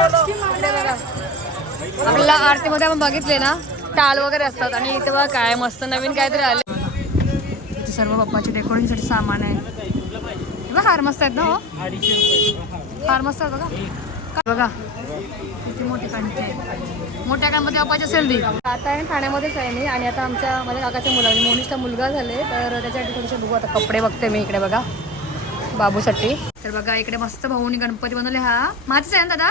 इकडे आपल्याला आरतीमध्ये आपण बघितले ना टाल वगैरे असतात आणि इथे बघा काय मस्त नवीन काहीतरी आले सर्व बाप्पाचे डेकोरेशनसाठी सामान आहे. बघा हार मस्त आहेत ना हो? हार मस्त आहेत बघा. बघा किती मोठी गणपती आहे मोठ्या गणपती बाप्पाची असेल ती आता आहे ठाण्यामध्येच आहे मी आणि आता आमच्या माझ्या काकाच्या मुला म्हणजे मोनिशचा मुलगा झाले तर त्याच्यासाठी थोडेसे बघू. आता कपडे बघते मी इकडे बघा. बाबूसाठी. तर बघा इकडे मस्त भाऊनी गणपती बनवले हा. माझीच आहे ना दादा?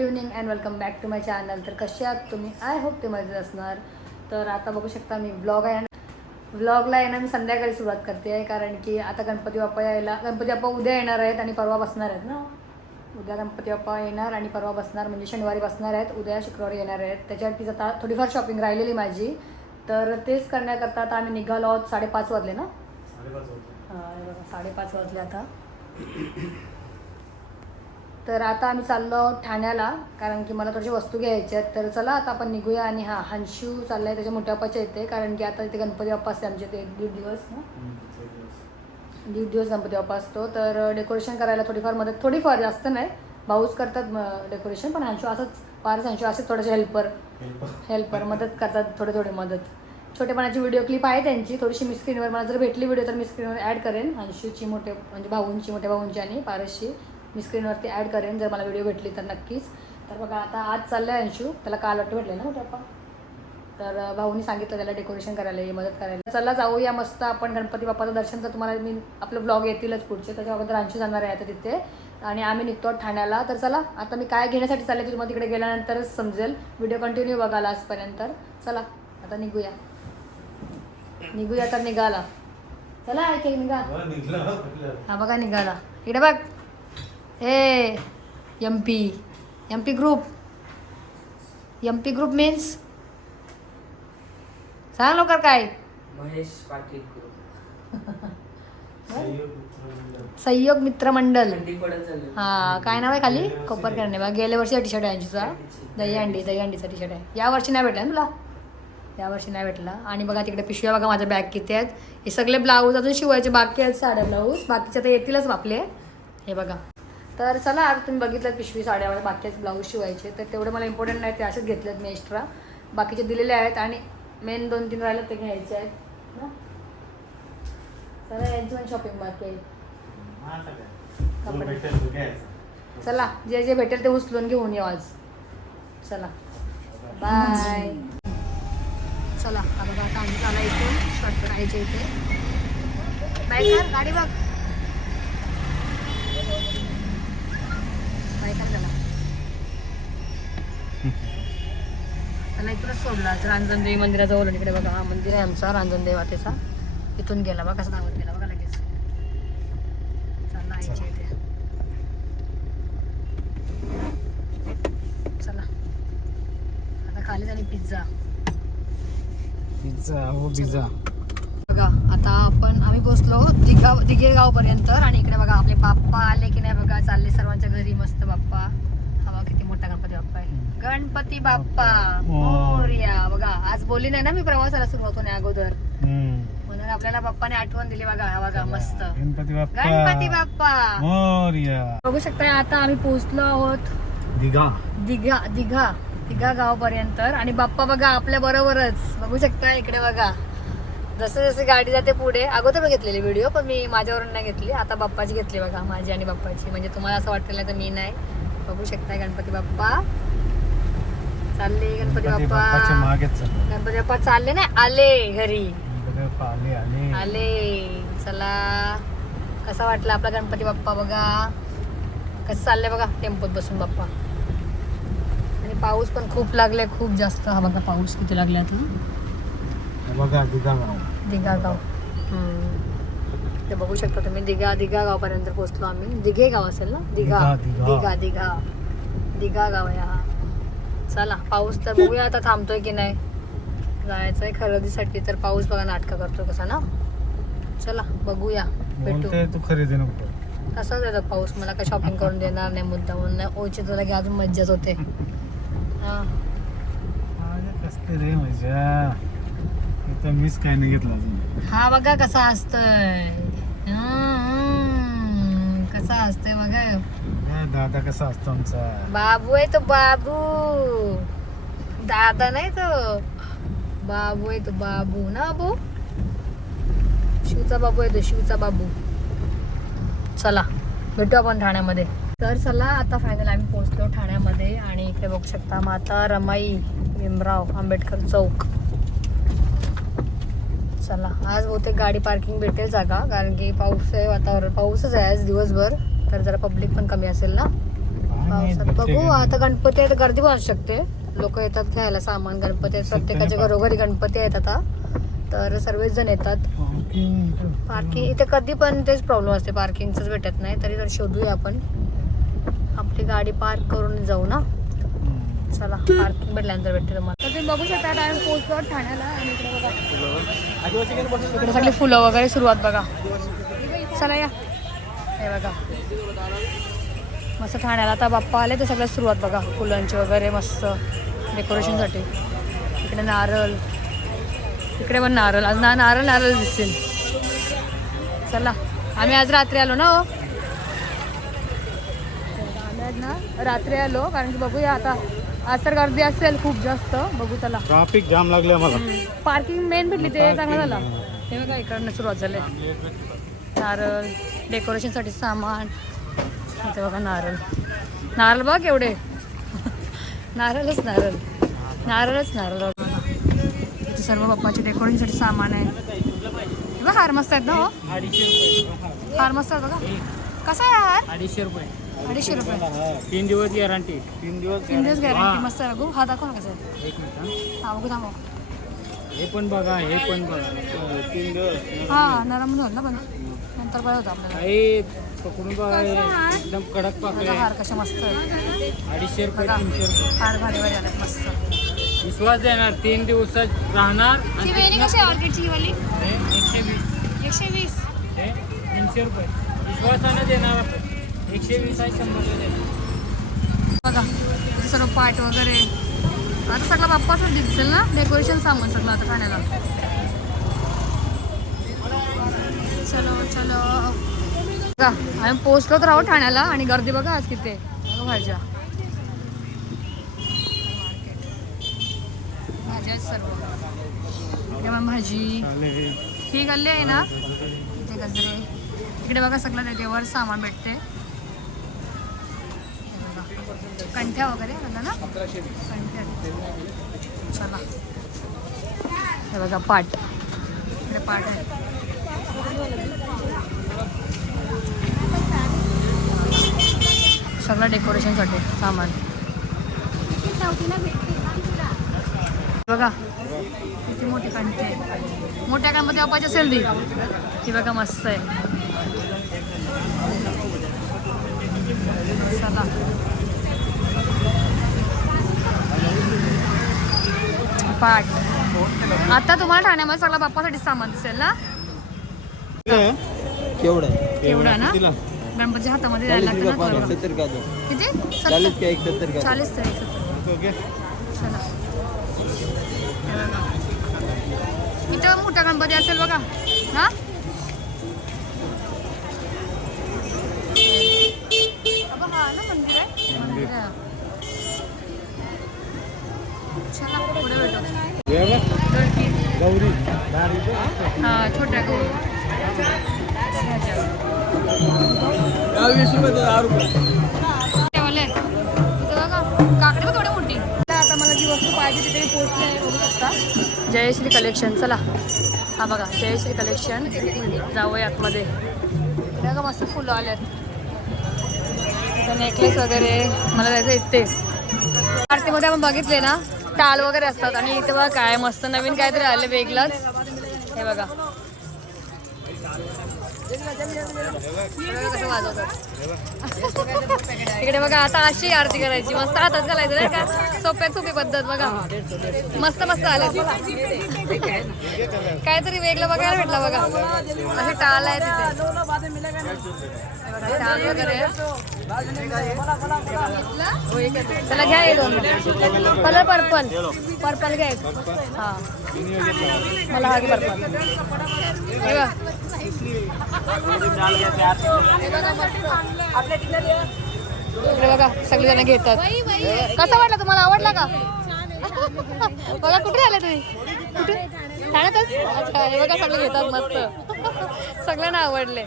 Good evening and welcome back to my channel तर कसे आहात तुम्ही? आय होप ते मजेत असणार. तर आता बघू शकता मी ब्लॉग आहे ब्लॉगला येणं मी संध्याकाळी सुरुवात करते आहे कारण की आता गणपती बाप्पा यायला गणपती बाप्पा उद्या येणार आहेत आणि परवा बसणार आहेत ना. उद्या गणपती बाप्पा येणार आणि परवा बसणार म्हणजे शनिवारी बसणार आहेत. उद्या शुक्रवारी येणार आहेत. त्याच्यावरतीच आता थोडीफार शॉपिंग राहिलेली माझी. तर तेच करण्याकरता आता आम्ही निघालो आहोत साडेपाच वाजले ना? हे बघा साडेपाच वाजले आता. तर आता आम्ही चाललो आहोत ठाण्याला कारण की मला थोडीशी वस्तू घ्यायच्या आहेत. तर चला आता आपण निघूया आणि हां हंशू चाललाय त्याच्या मोठ्या बाप्पाच्या येते कारण की आता इथे गणपती बाप्पा असते आमच्या इथे. एक दीड दिवस ना दीड दिवस गणपती बाप्पा असतो. तर डेकोरेशन करायला थोडीफार मदत थोडीफार जास्त नाही. भाऊच करतात डेकोरेशन पण हंशू असंच फारच हंशू असेच थोडेसे हेल्पर. हेल्पर. मदत करतात थोडे थोडे मदत. छोटेपणाची व्हिडिओ क्लिप आहे त्यांची थोडीशी मी स्क्रीनवर मला जर भेटली व्हिडिओ तर मी स्क्रीनवर ॲड करेन. अंशूची मोठे म्हणजे भाऊंची मोठ्या भाऊंची आणि पारसची. मी स्क्रीनवरती ॲड करेन जर मला व्हिडिओ भेटली तर नक्कीच. तर बघा आता आज चाललं आहे अंशू. त्याला काल वाटतं भेटलं ना मोठ्या तर भाऊनी सांगितलं त्याला डेकोरेशन करायला ये मदत करायला. चला जाऊया मस्त आपण गणपती बाप्पाचं दर्शन. तर तुम्हाला मी आपलं ब्लॉग येतीलच पुढचे. त्याच्या अगोदर अंशू जाणार आहे आता तिथे. आणि आम्ही निघतो ठाण्याला. तर चला आता मी काय घेण्यासाठी चालले ते तुम्हाला तिकडे गेल्यानंतरच समजेल. व्हिडिओ कंटिन्यू बघायला आजपर्यंत. चला आता निघूया. निघूया तर निघाला. चला ऐक निघा. हा बघा निघाला. इकडे बघ. ए M P M P group M P group means सांग लवकर काय? महेश पाटील ग्रुप सहयोग मित्र मंडल. थंडी पडत चालली. हा काय नाव आहे खाली? कोपर करणे. बघा गेल्या वर्षी टी शर्ट आहे यांचीचा. दही अंडी दही अंडीचा टी शर्ट आहे. या वर्षी नाही भेटला ना तुला? या वर्षी नाही भेटला. आणि बघा तिकडे पिशव्या बघा माझ्या बॅग किती आहेत. हे सगळे ब्लाऊज अजून शिवायचे बाकी आहेत साड्या ब्लाऊज. बाकीचे तर येतीलच आपले. हे बघा. तर चला आता तुम्ही बघितलं पिशवी साड्यामध्ये बाकीचे ब्लाऊज शिवायचे तर तेवढे मला इम्पॉर्टंट नाही ते असेच घेतलेत मी एक्स्ट्रा बाकीचे दिलेले आहेत आणि मेन दोन तीन राहिले ते घ्यायचे आहेत. ना चला यांची पण शॉपिंग बाकी आहे चला जे जे भेटेल ते उचलून घेऊन येऊ आज. चला. बाय चला आता आम्ही आला इथून. शॉर्टकट आईच्या इथे. बाय गाडी बघ. बाय कर त्याला इथूनच सोडला. रांजणदेवी मंदिराजवळ इकडे बघा. हा मंदिर आहे आमचा रांजणदेव वाटेचा इथून गेला बघा कसं धावत गेला बघा लगेच. चालला आईच्या इथे. चला. आता खाली झाली पिझ्झा. पिझ्झा हो पिझ्झा. बघा आता आपण आम्ही पोचलो दिघा दिघे गावपर्यंत आणि इकडे बघा आपले बाप्पा आले की नाही बघा चालले सर्वांच्या घरी मस्त बाप्पा. हा बघा किती मोठा गणपती बाप्पा आहे. गणपती बाप्पा मोरया बघा आज बोलली नाही ना मी प्रवासाला सुरुवात होण्या अगोदर. म्हणून आपल्याला बाप्पाने आठवण दिली बघा हा बघा मस्त. गणपती बाप्पा. मोरया बघू शकता आता आम्ही पोहोचलो आहोत दिघा. दिघा दिघा दिघा गावपर्यंत. आणि बाप्पा बघा आपल्या बरोबरच. बघू शकता इकडे बघा. जसं जसं गाडी जाते पुढे अगोदर बघितलेली व्हिडिओ पण मी माझ्यावरून नाही घेतली. आता बाप्पाची घेतली बघा माझी आणि बाप्पाची. म्हणजे तुम्हाला असं वाटलं नाही तर मी नाही. बघू शकताय गणपती बाप्पा. चालले गणपती बाप्पा. गणपती बाप्पा चालले नाही आले घरी. आले. चला. कसा वाटला आपला गणपती बाप्पा बघा? कसं चाललंय बघा टेम्पोत बसून बाप्पा. आणि पाऊस पण खूप लागले खूप जास्त. हा बघा पाऊस किती हे बघा दिघा गाव दिघा गाव हम्म. ते बघू शकता तुम्ही. दिघा दिघा गावपर्यंत पोहोचलो आम्ही. दिघे गाव असेल ना? दिघा. दिघा, दिघा. दिघा दिघा. दिघा गाव आहे हा चला पाऊस तर बघूया आता थांबतोय की नाही. जायचंय खरेदीसाठी तर पाऊस बघा नाटकं करतो कसा ना. चला बघूया. भेटू. बोलते तू खरेदी नको. कसाच येतो पाऊस? मला काय शॉपिंग करून देणार नाही मुद्दा म्हणून नाही. ओळखी तुला की अजून मज्जाच होते. हा. अरे रे मजा इथं मीच काय नाही घेतलं अजून. हा बघा कसा असतोय. हम्म, कसा असतोय बघा. दादा कसा असतो आमचा? बाबू आहे तो बाबू. दादा नाही तो. बाबू आहे तो बाबू ना बाबू? शिवचा बाबू आहे तो शिवचा बाबू. चला भेटू आपण ठाण्यामध्ये. तर चला आता फायनल आम्ही पोहोचलो ठाण्यामध्ये आणि इकडे बघू शकता माता रमाई भीमराव आंबेडकर चौक. चला. आज बहुतेक गाडी पार्किंग भेटेल जागा कारण की पाऊस आहे वातावरण पाऊसच आहे आज दिवसभर. तर जरा पब्लिक पण कमी असेल ना? पावसात बघू आता गणपती आहे तर गर्दी पण असू शकते. लोक येतात घ्यायला सामान गणपती प्रत्येकाच्या घरोघरी गणपती आहेत आता. तर सर्वच जण येतात. पार्किंग इथं. कधी पण तेच प्रॉब्लेम असते. पार्किंगच भेटत नाही. तरी तर शोधूया आपण. आपली गाडी पार्क करून जाऊ ना. चला पार्किंग भेटल्यानंतर भेटते तुम्हाला. तर तुम्ही बघू शकता पोहोचलो ठाण्याला. आणि इकडे बघा. इकडे सगळी फुलं वगैरे सुरुवात बघा. चला या. हे बघा. मस्त ठाण्याला आता बाप्पा आले तर सगळ्यात सुरुवात बघा. फुलांची वगैरे मस्त डेकोरेशनसाठी इकडे नारळ. इकडे पण नारळ. आज ना नारळ नारळ दिसतील. चला. आम्ही आज रात्री आलो ना हो? आम्ही आज ना रात्री आलो कारण की बघूया आता. आज तर गर्दी असेल खूप जास्त बघू चला. ट्रॅफिक जाम लागले मला पार्किंग मेन भेटली ते चांगलं झालं हे बघा इकडनं सुरुवात झाली. नारळ डेकोरेशनसाठी सामान. इथे बघा नारळ. नारळ बघ एवढे. नारळच नारळ. नारळच नारळ. इथे सर्व बाप्पाचे डेकोरेशनसाठी सामान आहे. हे बघ हार मस्त आहेत ना हो? हार मस्त आहेत बघा. कसा आहे हा हार? अडीचशे रुपये. अडीचशे रुपये. तीन दिवस गॅरंटी तीन दिवस तीन दिवस गॅरंटी हा. मस्त आहे बघू हा दाखव ना कसं आहे. एक मिनिट हा. बघू थांबव. हे पण बघा हे पण बघा. तीन दिवस. हा नरम झालं ना पण. नंतर बरं होतं आपल्याला. हे पकडून बघा हे एकदम कडक बघा पाकळे हार कशा मस्त आहेत. अडीचशे रुपये बघा. तीनशे रुपये. हार भारी भारी आल्यात मस्त. विश्वास देणार तीन दिवसात राहणार आणि ही वेणी कशी आहे ऑर्किडची ही वाली? हे एकशे वीस. एकशे वीस. हे तीनशे रुपये. विश्वासानं देणार आपण. एकशे वीस आहे शंभर बघा सर्व पाट वगैरे. आता सगळं बाप्पाच दिसेल ना? डेकोरेशन सामान सगळं आता खाण्याला. चलो चलो. बघा आम्ही पोचलो तर आहोत ठाण्याला आणि गर्दी बघा आज किती भाज्या. भाज्या सर्व. भाजी. ही गल्ली आहे ना? ते गजरे इकडे बघा सगळं त्याच्यावर सामान भेटते हे बघा. कंठ्या वगैरे आलं ना? कंठ्या. चला. हे बघा पाट. इकडे पाट आहे. सगळं डेकोरेशनसाठी सामान. बघा किती मोठी कंठी आहे. मोठ्या कामामध्ये असेल ती. ती बघा मस्त आहे चला पाट आता तुम्हाला ठाण्यामध्ये सगळा बाप्पासाठी सामान दिसेल ना? केवढा? एवढा ना? गणपतीच्या हातामध्ये द्यायला लागतं ना. सत्तर का किती? चालीस सत्तर? का एक सत्तर का चाळीस तर एक सत्तर. चला. इथं मोठा गणपती असेल बघा. हा? मंदिर आहे. मंदिर आहे. चला पुढे भेटू. हे छोट्या गहू काकडी पण थोडी मोठी. आता मला जी वस्तू पाहिजे तिथे पोहोचली आहे बघू शकता. जयश्री कलेक्शन चला. हा बघा जयश्री कलेक्शन जाऊया आतमध्ये. बघा मस्त फुलं आल्यात नेकलेस वगैरे मला जायचं इथे. आरतीमध्ये आपण बघितले ना टाल वगैरे असतात आणि इथे बघा काय मस्त नवीन काहीतरी आले वेगळंच. हे बघा. कसं वाजवतात इकडे बघा आता अशी आरती करायची. मस्त हातात घालायचं नाही का? सोप्यात सोपी पद्धत बघा. मस्त मस्त आले. काहीतरी वेगळं बघायला भेटलं बघा. असे टाल आहे तिथे. हे वगैरे. आहे. चला घ्या हे दोन. Colour purple. पर्पल घ्या एक. हा. मला हा पर्पल. बघा. हे बघा सगळेजण घेतात. कसा वाटला तुम्हाला? आवडला का? बघा कुठे आले तुम्ही? कुठे? ठाण्यातच? अच्छा हे बघा सगळे घेतात मस्त. सगळ्यांना आवडले.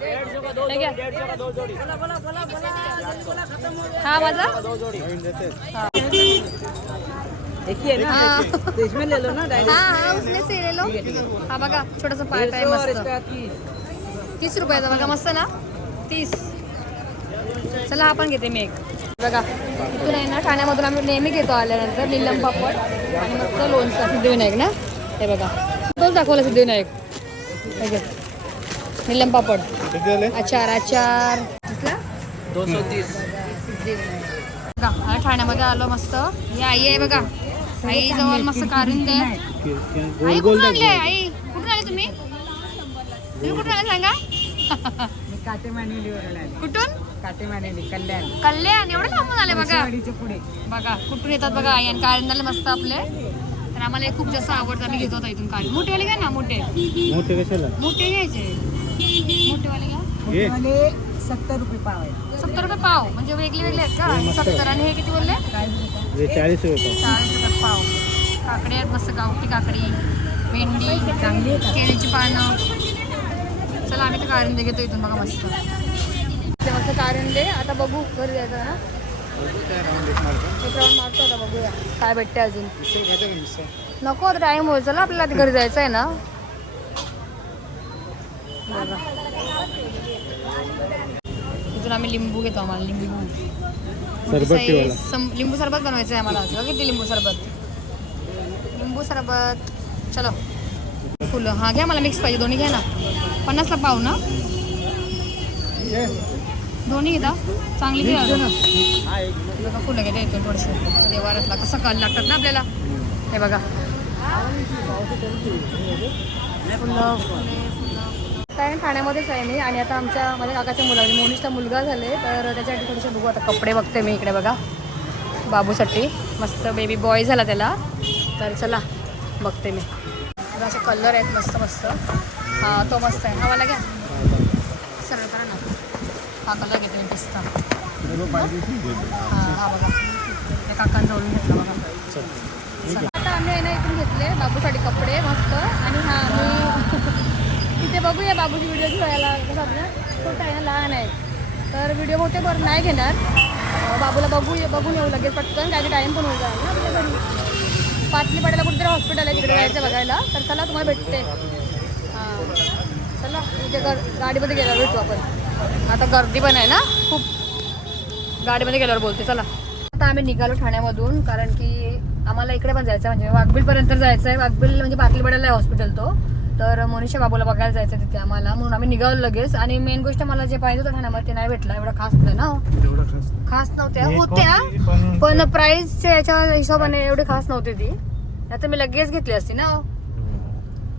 हा माझा? हा. हाँ इसमें से ले लो हा बघा छोटासा पार्ट आहे मस्त. तीस रुपयाचा बघा मस्त ना? तीस. चला आपण घेते मी एक. बघा इथून आहे ना ठाण्यामधून आम्ही नेहमी घेतो आल्यानंतर निलम पापड. आणि मस्त लोणचं सिद्धिविनायक ना? हे बघा. तोच दाखवला सिद्धिविनायक. निलम पापड. अचार अचार दो बघा ठाण्यामध्ये आलो मस्त. ही आई आहे बघा. आई जवळ मस्त कारुंदे आहे. आई कुठून आहे. आई कुठून आले तुम्ही? तुम्ही कुठून आले सांगा? कुठून? कल्याण. कल्याण. एवढं लांबून आले बघा. पुढे. बघा कुठून येतात बघा आई आणि काळिंदाला मस्त आपले. तर आम्हाला हे खूप जास्त आवडतं आम्ही घेतो आता इथून काळी मोठेवाले घ्या ना मोठे. मोठे कशाला? मोठे घ्यायचे. मोठेवाले घ्या. सत्तर रुपये पाव आहे सत्तर रुपये पाव. म्हणजे वेगळे वेगळे आहेत का? सत्तर. आणि हे किती बोलले? हे चाळीस रुपये चाळीस रुपये पाव. काकडी आहेत मस्त गावठी काकडी भेंडी चांगली केळीची पानं. चला आम्ही तर कारंदे घेतो इथून बघा मस्त. मस्त कारंदे आता बघू घरी जायचं ना. एक राऊंड मारतो आता बघूया काय भेटते अजून? नको आता टाईम होईल. चला आपल्याला आता घरी जायचं आहे ना. बघा. इथून आम्ही लिंबू घेतो आम्हाला लिंबू मोठी सरबत size. ठेवायला. सम- लिंबू सरबत बनवायचं आहे आम्हाला असं किती लिंबू सरबत. लिंबू सरबत. चलो. फुलं. हा घ्या मला मिक्स पाहिजे. दोन्ही घ्या ना. पन्नासला पाव ना? दोन्ही घेता चांगली बघा फुलं घेता येतो थोडेसे. देवारातला कसं कल लागतात ना आपल्याला? हे बघा. काय ठाण्यामध्येच आहे मी आणि आता आमच्या माझ्या काकाच्या मुला म्हणजे मोनिशचा मुलगा झाले तर त्याच्यासाठी थोडेसे बघू. आता कपडे बघते मी इकडे बघा. बाबूसाठी. मस्त बेबी बॉय झाला त्याला. तर चला बघते मी. असे कलर आहेत मस्त मस्त हा तो मस्त आहे. हा मला घ्या. हा कलर घेते मी पिस्ता. हा हा बघा. त्या काकांजवळून घेतला बघा. चला. आता आम्ही आहे ना इथून घेतले बाबूसाठी कपडे मस्त. आणि हा मी तिथे बघूया बाबूची व्हिडिओ घ्यायला कसं आपलं छोटा आहे ना लहान आहे. तर व्हिडिओ मोठे बरं नाही घेणार. बाबूला बघू बघून येऊ लगेच पटकन. काही टाईम पण होऊ जाईल ना आपल्या घरी. पाटली पाड्याला कुठेतरी हॉस्पिटल आहे तिकडे जायचं बघायला. तर चला तुम्हाला भेटते. हां. चला इथे गाडीमध्ये गेल्यावर भेटू आपण. आता गर्दी पण आहे ना? खूप गाडीमध्ये गेल्यावर बोलते चला. आता आम्ही निघालो ठाण्यामधून कारण की आम्हाला इकडे पण जायचं आहे म्हणजे वाघबिलपर्यंत जायचं आहे वाघबिल म्हणजे पाटलीपाड्याला आहे हॉस्पिटल तो. तर मनीषा बाबूला बघायला जायचं तिथे आम्हाला. म्हणून आम्ही निघालो लगेच. आणि मेन गोष्ट मला जे पाहिजे होतं ठाण्यामध्ये ते नाही भेटलं. एवढं खास नाही ना तेवढं खास नव्हत्या. हे होत्या पण- प्राइसच्या याच्या हिशोबाने एवढी खास नव्हती ती. आता मी लगेच घेतली असती ना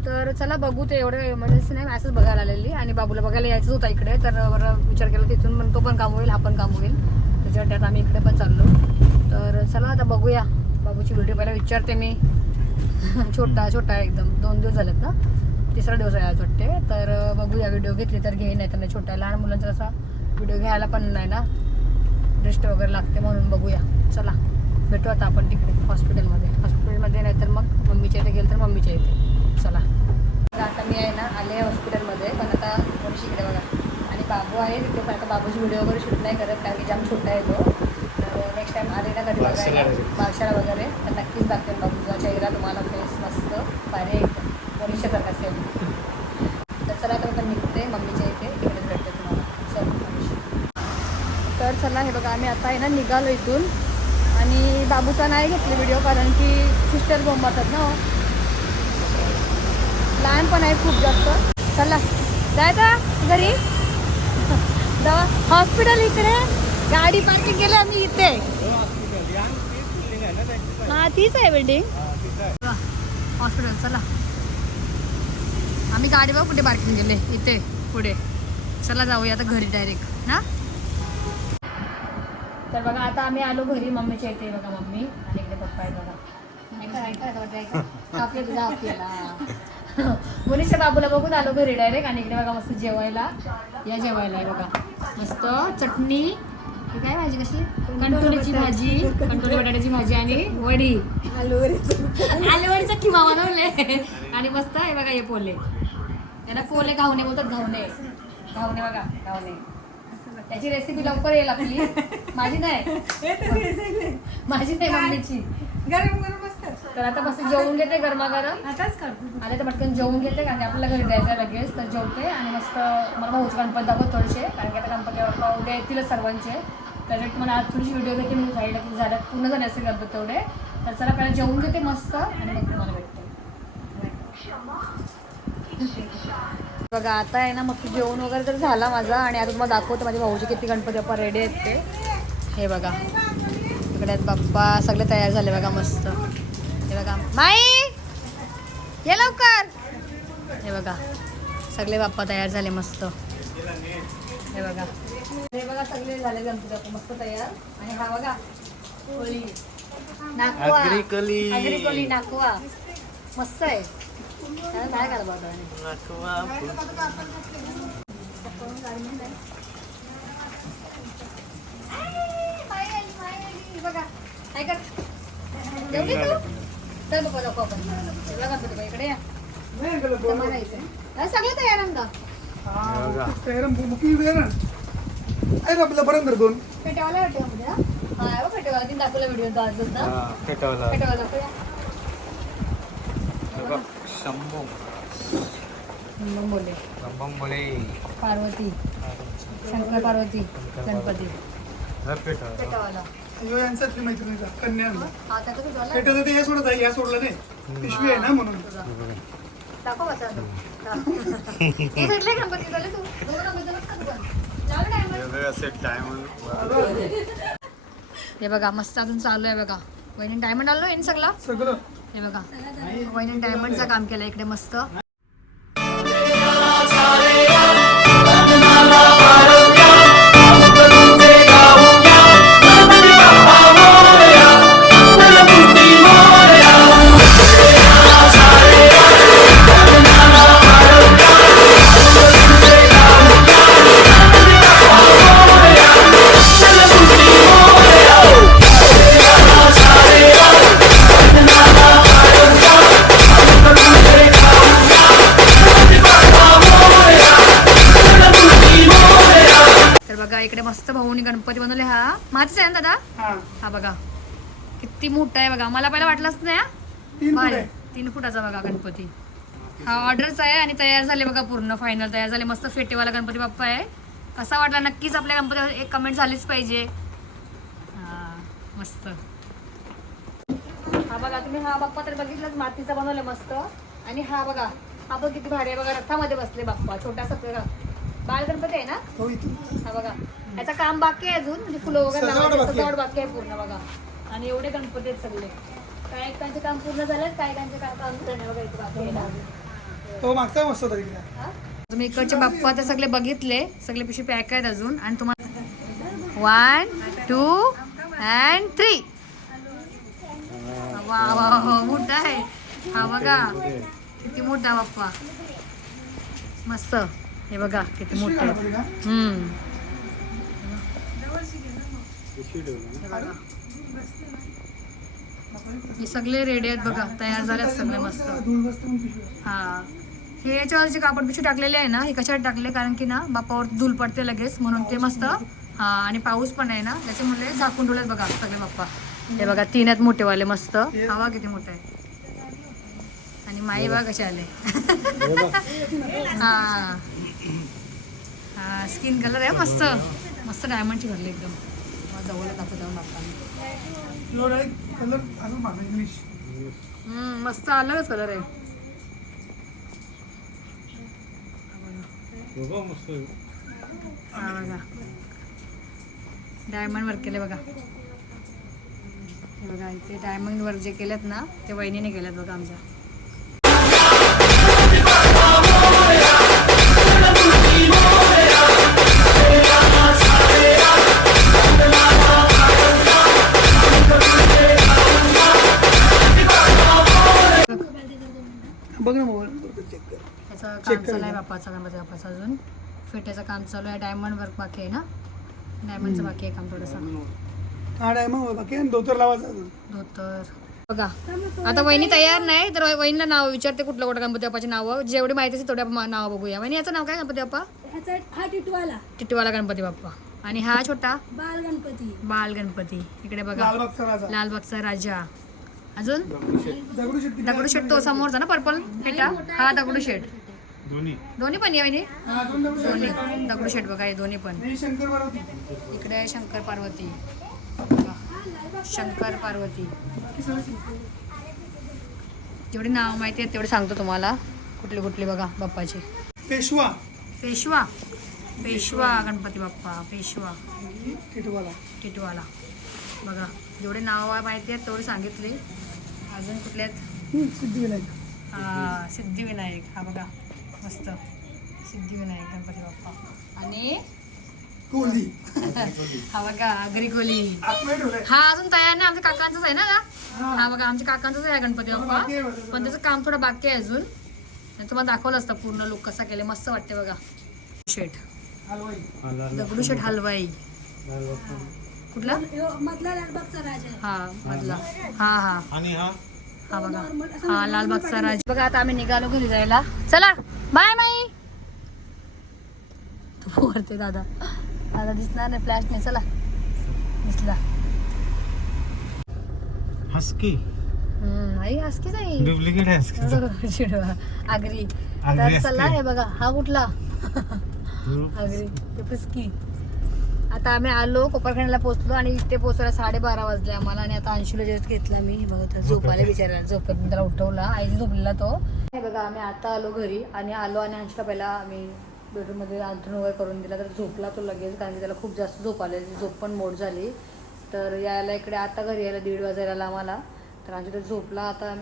तर चला बघू ते एवढं इमर्जन्सी नाही मॅसेज बघायला आलेली आणि बाबूला बघायला यायचं होता इकडे तर बरं विचार केला तिथून पण तो पण काम होईल हा पण काम होईल. त्याच्यासाठी आता आम्ही इकडे पण चाललो. तर चला आता बघूया. बाबूची व्हिडिओ पहिला विचारते मी. छोटा छोटा आहे एकदम. दोन दिवस झालेत ना? तिसरा दिवस आहे आज वाटते. तर बघूया व्हिडिओ घेतली तर घेईन नाही. तर नाही लहान मुलांचा असा व्हिडिओ घ्यायला पण नाही ना? रेस्ट वगैरे लागते म्हणून बघूया. चला भेटू आता आपण तिकडे हॉस्पिटलमध्ये हॉस्पिटलमध्ये नाही तर मग मम्मीच्या इथे गेलं तर मम्मीच्या इथे. चला. तर आता मी आहे ना आले हॉस्पिटलमध्ये पण आता थोडीशी इकडे बघा. आणि बाबू आहे तिथे पण आता बाबूची व्हिडिओ वगैरे शूट नाही करत कारण की जाम छोटा आहे तो. तर नेक्स्ट टाइम आले ना कधी बघायला वगैरे. बारशाला वगैरे तर नक्कीच दाखवेल बाबूचा चेहरा तुम्हाला फेस मस्त भारी एकदम मनुष्यासारखा असेल तर चला आता आपण निघते मम्मीच्या इथे तिकडेच भेटते तुम्हाला. चल मनीष. तर चला हे बघा आम्ही आता आहे ना निघालो इथून. आणि बाबूचा नाही घेतली व्हिडिओ कारण की सिस्टर बोंबातात ना हो. लहान पण आहे खूप जास्त. चला जायचं घरी? दवा हॉस्पिटल इकडे. गाडी पार्किंग केली आम्ही इथे. हा तीच आहे बिल्डिंग हॉस्पिटल चला. आम्ही गाडी बघ कुठे पार्किंग केले. इथे पुढे. चला जाऊया आता घरी डायरेक्ट ना तर बघा आता आम्ही आलो घरी. मम्मीच्या इथे बघा मम्मी. आणि इकडे पप्पा आहेत बघा. ऐका ऐका आपल्याला मुलीच्या बाबूला बघून आलो घरी डायरेक्ट आणि इकडे बघा मस्त जेवायला. या जेवायला आहे बघा. मस्त चटणी. ही काय भाजी कशी? कंटोलीची भाजी. कंटोली बटाट्याची भाजी आणि वडी. आलू वडीचा किमा बनवले आणि मस्त हे बघा हे पोले. त्यांना पोले घावणे बोलतात घावणे. घावणे बघा घावणे. त्याची रेसिपी लवकर येईल आपली. माझी नाही. माझी नाही मम्मीची. गरम गरम तर आता मस्त जेवून घेते गरमागरम. आताच करतो आले तर पटकन जेवून घेते कारण की आपल्याला घरी जायचं आहे लगेच तर जेवते आणि मस्त मला भाऊचे गणपती दाखवत थोडेसे कारण की आता गणपती बाप्पा उद्या येतीलच सर्वांचे. त्याच्यात मला आज थोडीशी व्हिडिओ घेते मी साईडला किती झाल्यात पूर्ण झाले असे गणपती तेवढे. तर चला पहिला जेवून घेते मस्त आणि मग तुम्हाला भेटते. बघा आता आहे ना मग जेवण वगैरे तर झाला माझा आणि आता तुम्हाला दाखवतो माझे भाऊजी किती गणपती बाप्पा रेडी आहेत ते. हे बघा. इकडे आहेत बाप्पा सगळे तयार झाले बघा मस्त. हे बघा. माई! ये लवकर. हे बघा. सगळे बाप्पा तयार झाले मस्त. हे बघा. हे बघा सगळे झाले गणपती बाप्पा मस्त तयार. आणि हा बघा. कोळी. नाकवा अग्रिकोली. अग्रिकोली नाकवा मस्त आहे. काय बाबा? बघा. काय कर? चल बघा नको आपण. एवढा गणपती बाई इकडे या सगळं तयार ना? आहे आपलं बरं कर दोन? पेटेवाला वाटते मध्ये हा हा पेटेवाला तीन दाखवला व्हिडिओ आजच ना. पेटेवाला दाखवूया शंभू. मग शंभोले पार्वती. शंकर पार्वती गणपती. पेटावाला यो यांच्यातली मैत्रिणीचा हा त्याचा ते हे सोडत आहे या सोडलं नाही. पिशवी आहे ना म्हणून. दाखव हे. भेटले गणपती झाले तू. दोघं गणपती नसतात पण. लावलं diamond. हे बघा मस्त अजून चालू आहे बघा. वहिनी डायमंड आलो आहे सगळा? सगळं. हे बघा. वहिनी डायमंडचं काम केलं इकडे मस्त. हा. बघा. किती मोठा आहे बघा. मला पहिला वाटलंच नाही हा. तीन भारी. फुटाचा बघा गणपती. हा ऑर्डरचा आहे आणि तयार झाले बघा पूर्ण फायनल तयार झाले. मस्त फेटेवाला गणपती बाप्पा आहे. कसा वाटला? नक्कीच आपल्या गणपतीवर एक कमेंट झालीच पाहिजे. हा मस्त. हा बघा तुम्ही हा बाप्पा तर बघितलंच? मातीचा बनवलं मस्त. आणि हा बघा हा बघ किती भारी आहे बघा. रथामध्ये बसले बाप्पा. छोटासा बघा. बाळ गणपती आहे ना? हो इथून. हा बघा. याचं काम बाकी आहे अजून. म्हणजे फुलं वगैरे सजावट लावायची, बाकी आहे. सजावट बाकी आहे पूर्ण बघा. आणि एवढे गणपती आहेत सगळे. काही कांचे काम पूर्ण झाले काही कांचे काम काम बघा इथे बाकी आहे ना. तो मागचा मस्त होता इकडे हा? तुम्ही इकडचे बाप्पा तर सगळे बघितले. सगळे पिशवी पॅक आहेत अजून. आणि तुम्हाला वन टू अँड थ्री वा वा वा मोठा आहे. हा बघा. किती मोठा बाप्पा. मस्त. हे बघा किती मोठा हम्म. हे सगळे रेडी आहेत बघा तयार झाल्यात सगळे मस्त. हा. हे याच्यावर जे कापड पिशवी टाकलेले आहे ना हे कशासाठी टाकले? कारण की ना बापावर धूल पडते लगेच म्हणून ते मस्त. हा आणि पाऊस पण आहे ना त्याच्यामुळे झाकून ठेवलेत बघा सगळे बाप्पा. हे बघा तीन आहेत मोठेवाले मस्त. हवा किती मोठा आहे. आणि माई बघा कसे आले. हा. स्किन कलर आहे मस्त. मस्त डायमंडची भरली एकदम. मला जवळ दाखवत जाऊन मस्त अलगच कलर आहे. हा बघा. डायमंड वर्क केले बघा. बघा इथे डायमंड वर्क जे केलेत ना ते वहिनीने केलेत बघा आमच्या. कर Check काम चालू आहे करूया. बाप्पाचं गणपती बाप्पाचं अजून. फेट्याचं काम चालू आहे डायमंड वर्क बाकी आहे ना? डायमंडचं बाकी आहे काम थोडंसं. हा डायमंड बाकी आहे धोतर लावायचा अजून. धोतर. बघा आता वहिनी तयार नाही तर वहिनीला नाव विचारते कुठलं कुठं गणपती बाप्पाची नावं. जेवढी माहिती असेल तेवढी आपण नाव बघूया. वहिनी याचं नाव काय गणपती बाप्पा? ह्याचा हा टिटवाला. टिटवाला गणपती बाप्पा. आणि हा छोटा? बाल गणपती. बाल गणपती. इकडे बघा. लालबागचा राजा. लालबागचा राजा. अजून? दगडूशेठ. किती दगडूशेट तो समोरचा ना पर्पल? फेटा? हा दगडूशेट दोन्ही. पण हा दगडूशेठ दोन्ही दगडूशेट बघा हे दोन्ही पण. हे शंकर पार्वती. इकडे आहे शंकर पार्वती. बघा. शंकर पार्वती. जेवढी नाव माहिती आहेत तेवढी सांगतो तुम्हाला. कुठली कुठली बघा बाप्पाची. पेशवा. पेशवा. पेशवा गणपती बाप्पा. पेशवा. टिटवाला टिटवाला बघा जेवढे नाव माहिती आहेत तेवढी सांगितली. अजून कुठले आहेत? सिद्धिविनायक. हा सिद्धिविनायक. हा बघा. मस्त. सिद्धिविनायक गणपती बाप्पा. आणि कोहली हा बघा आतमध्ये ठेवलाय. हा अजून तयार नाही. आमच्या काकांचाच आहे ना का हा. बघा आमच्या काकांचाच आहे गणपती बाप्पा. पण त्याचं काम थोडं बाकी आहे अजून. तुम्हाला दाखवलं असतं पूर्ण लुक कसा केले मस्त वाटते बघा. शेठ. हलवाई. लाल दगडूशेठ हलवाई. कुठला? मधला लालबागचा राजा हा मधला. हा हा. आणि हा? हा बघा. हा लालबागचा राज. बघा आता आम्ही निघालो घरी जायला. चला. बाय माई. तू वरते दादा. दादा दिसणार नाही फ्लॅश नाही चला. दिसला. हस्की. हम्म, आई हसकी जाई डुप्लिकेट आहे हस्की चिडवा. आगरी. आगरी तर. चला हे बघा हा कुठला? हम्म. आगरी. ते फुसकी आता आम्ही आलो कोपरखाण्याला पोहोचलो आणि इथे पोहोचायला साडेबारा वाजले आम्हाला आणि आता अंशूला जेव्हा घेतला मी. बघा त्याला झोपायला. विचारायला झोपत मी त्याला उठवला. आईची झोपलेला तो. हे बघा आम्ही आता आलो घरी आणि आलो आणि अंशला पहिला आम्ही बेडरूममध्ये अंथरूण वगैरे करून दिला तर झोपला तो लगेच कारण की त्याला खूप जास्त झोप आली झोप पण मोड झाली. तर यायला इकडे आता घरी यायला दीड वाजायला आला आम्हाला. तर आमच्या तर झोपला आता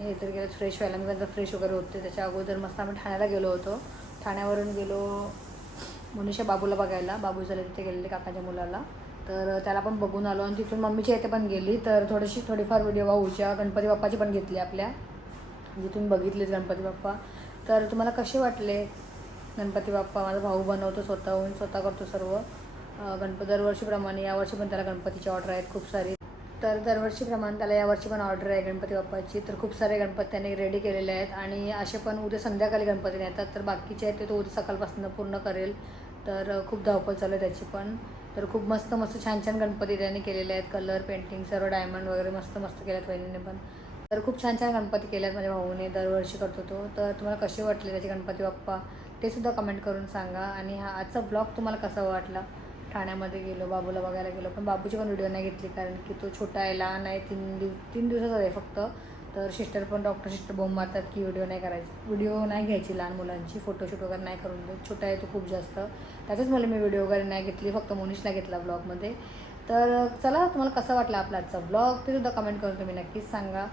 हे तर गेलं फ्रेश व्हायला. मी आता फ्रेश वगैरे होते. त्याच्या अगोदर मस्त आम्ही ठाण्याला गेलो होतो. ठाण्यावरून गेलो मनुष्य बाबूला बघायला. बाबू झाले तिथे गेलेले काकाच्या मुलाला. तर त्याला पण बघून आलो आणि तिथून मम्मीच्या इथे पण गेली. तर थोडीशी थोडीफार व्हिडिओ भाऊच्या गणपती बाप्पाची पण घेतली आपल्या. जिथून बघितलीच गणपती बाप्पा. तर तुम्हाला कसे वाटले गणपती बाप्पा? माझा भाऊ बनवतो स्वतःहून स्वतः करतो सर्व. गणपती दरवर्षीप्रमाणे यावर्षी पण त्याला गणपतीची ऑर्डर आहेत खूप सारी. तर दरवर्षीप्रमाणे त्याला यावर्षी पण ऑर्डर आहे गणपती बाप्पाची. तर खूप सारे गणपती त्याने रेडी केलेले आहेत आणि असे पण उद्या संध्याकाळी गणपती येतात. तर बाकीचे आहेत ते तो उद्या सकाळपासून पूर्ण करेल. तर खूप धावपळ चालू आहे त्याची पण. तर खूप मस्त मस्त छान छान गणपती त्याने केलेले आहेत. कलर पेंटिंग सर्व डायमंड वगैरे मस्त मस्त केल्यात वहिनीने पण. तर खूप छान छान गणपती केल्यात माझ्या भाऊने दरवर्षी करतो तो. तर तुम्हाला कसे वाटले त्याचे गणपती बाप्पा? ते सुद्धा कमेंट करून सांगा. आणि हा आजचा ब्लॉग तुम्हाला कसा वाटला? ठाण्यामध्ये गेलो बाबूला बघायला गेलो पण बाबूची पण व्हिडिओ नाही घेतली कारण की तो छोटा आहे लहान आहे तीन दिव तीन दिवसाचा आहे फक्त. तर सिस्टर पण डॉक्टर सिस्टर बोंब मारतात की व्हिडिओ नाही करायची. व्हिडिओ नाही घ्यायची लहान मुलांची फोटोशूट वगैरे नाही करून देत. छोटा आहे तो खूप जास्त. त्याच्याच मला मी व्हिडिओ वगैरे नाही घेतली फक्त मोनिशला घेतला ब्लॉगमध्ये तर चला तुम्हाला कसा वाटला आपला आजचा ब्लॉग ते सुद्धा कमेंट करून तुम्ही नक्कीच सांगा.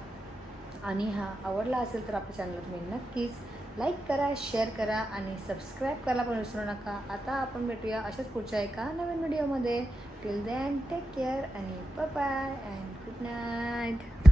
आणि हा आवडला असेल तर आपल्या चॅनलला तुम्ही नक्कीच लाईक करा शेअर करा आणि सबस्क्राईब करायला पण विसरू नका. आता आपण भेटूया अशाच पुढच्या एका नवीन व्हिडिओमध्ये टिल दॅन टेक केअर आणि बाय अँड गुड नाईट